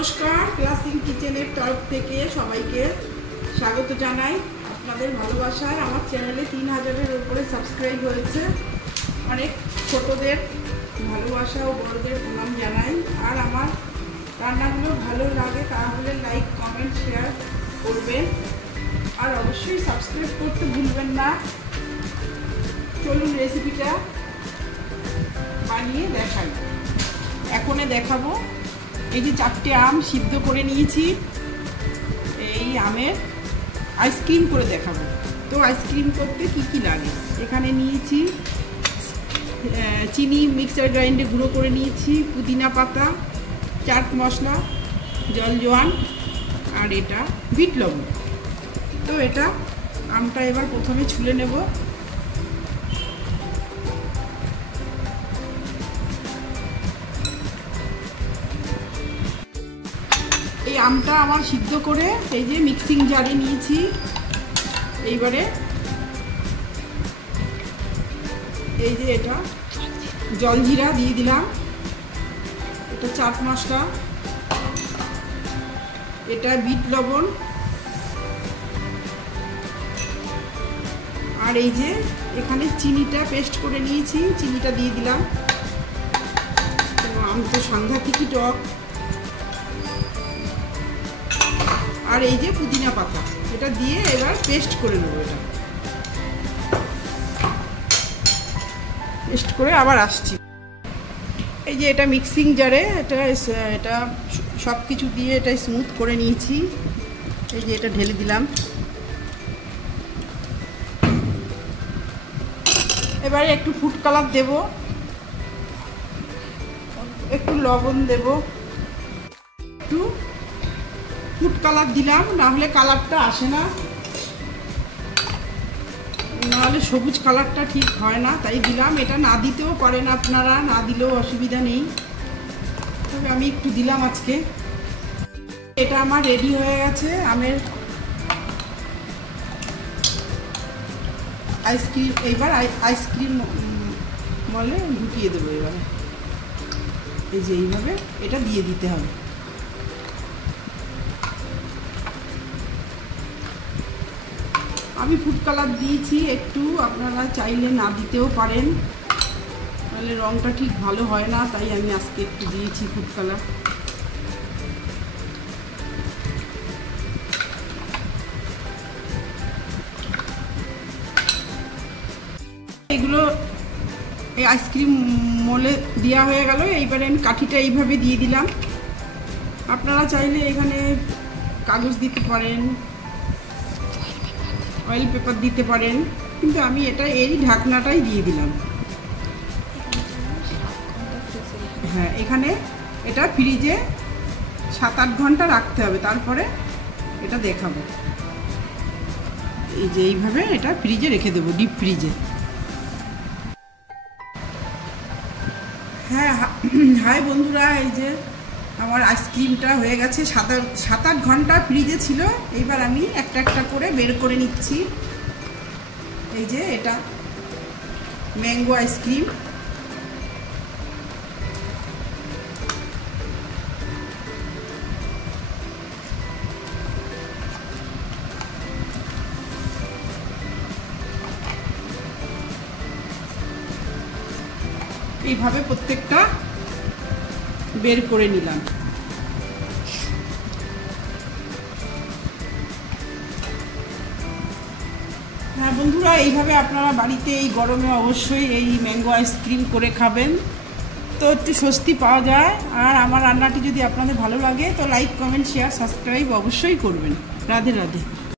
নমস্কার, ক্লাসিং কিচেনের তরফ থেকে সবাইকে স্বাগত জানাই। আপনাদের ভালোবাসায় আমার চ্যানেলে 3000-এর উপরে সাবস্ক্রাইব হয়েছে। অনেক ছোটদের ভালোবাসা ও বড়দের প্রণাম জানাই। আর আমার রান্নাগুলো ভালো লাগে তাহলে লাইক, কমেন্ট, শেয়ার করবেন। আর অবশ্যই সাবস্ক্রাইব করতে ভুলবেন না। চলুন রেসিপিটা বানিয়ে দেখাই। এখনে দেখাবো এই যে 4টে আম সিদ্ধ করে নিয়েছি। এই আমের আইসক্রিম করে দেখাবো। তো আইসক্রিম করতে কি কি লাগে, এখানে নিয়েছি চিনি মিক্সার গ্রাইন্ডে গুঁড়ো করে নিয়েছি, পুদিনা পাতা, চাট মশলা, জলজোয়ান, আর এটা বিট লবণ। তো এটা আমটা এবার প্রথমে ছুলে নেব। এই আমটা আমার সিদ্ধ করে এই যে মিক্সিং জারে নিয়েছি। এইবারে এই যে এটা জলজিরা দিয়ে দিলাম, এটা চাট মশলা, এটা বিট লবণ, আর এই যে এখানে চিনিটা পেস্ট করে নিয়েছি, চিনিটা দিয়ে দিলাম। আম তো সাংঘাতিকই টক। আর এই যে পুদিনা পাতা, এটা দিয়ে এবার পেস্ট করে নেব। এটা পেস্ট করে আবার আসছি। এই যে এটা মিক্সিং জারে এটা সব কিছু দিয়ে এটা স্মুথ করে নিয়েছি। এই যে এটা ঢেলে দিলাম। এবারে একটু ফুড কালার দেব, একটু লবণ দেব, একটু ফুড কালার দিলাম, না হলে কালারটা আসে না, নাহলে সবুজ কালারটা ঠিক হয় না, তাই দিলাম। এটা না দিতেও পারেন আপনারা, না দিলেও অসুবিধা নেই, তবে আমি একটু দিলাম আজকে। এটা আমার রেডি হয়ে গেছে আমের আইসক্রিম। এইবার আইসক্রিম মলে ঢুকিয়ে দেবো। এবারে এই যে এইভাবে এটা দিয়ে দিতে হবে। আমি ফুড কালার দিয়েছি একটু, আপনারা চাইলে না দিতেও পারেন, তাহলে রঙটা ঠিক ভালো হয় না, তাই আমি আজকে একটু দিয়েছি ফুড কালার। এগুলো এই আইসক্রিম মোলে দেওয়া হয়ে গেল। এইবারে আমি কাঠিটা এইভাবে দিয়ে দিলাম। আপনারা চাইলে এখানে কাগজ দিতে পারেন, অয়েল পেপার দিতে পারেন, কিন্তু আমি এটা এই ঢাকনাটাই দিয়ে দিলাম। হ্যাঁ, এখানে এটা ফ্রিজে 7-8 ঘন্টা রাখতে হবে, তারপরে এটা দেখাবো। এই যে এইভাবে এটা ফ্রিজে রেখে দেবো, ডিপ ফ্রিজে। হ্যাঁ, হাই বন্ধুরা, এই যে আমার আইসক্রিমটা হয়ে গেছে। 7-8 ঘন্টা ফ্রিজে ছিল। এইবার আমি একটা একটা করে বের করে নিচ্ছি। এই যে এটা ম্যাঙ্গো আইসক্রিম। এইভাবে প্রত্যেকটা বের করে নিলাম। হ্যাঁ বন্ধুরা, এইভাবে আপনারা বাড়িতে এই গরমে অবশ্যই এই ম্যাঙ্গো আইসক্রিম করে খাবেন, তো একটু স্বস্তি পাওয়া যায়। আর আমার রান্নাটি যদি আপনাদের ভালো লাগে তো লাইক, কমেন্ট, শেয়ার, সাবস্ক্রাইব অবশ্যই করবেন। রাধে রাধে।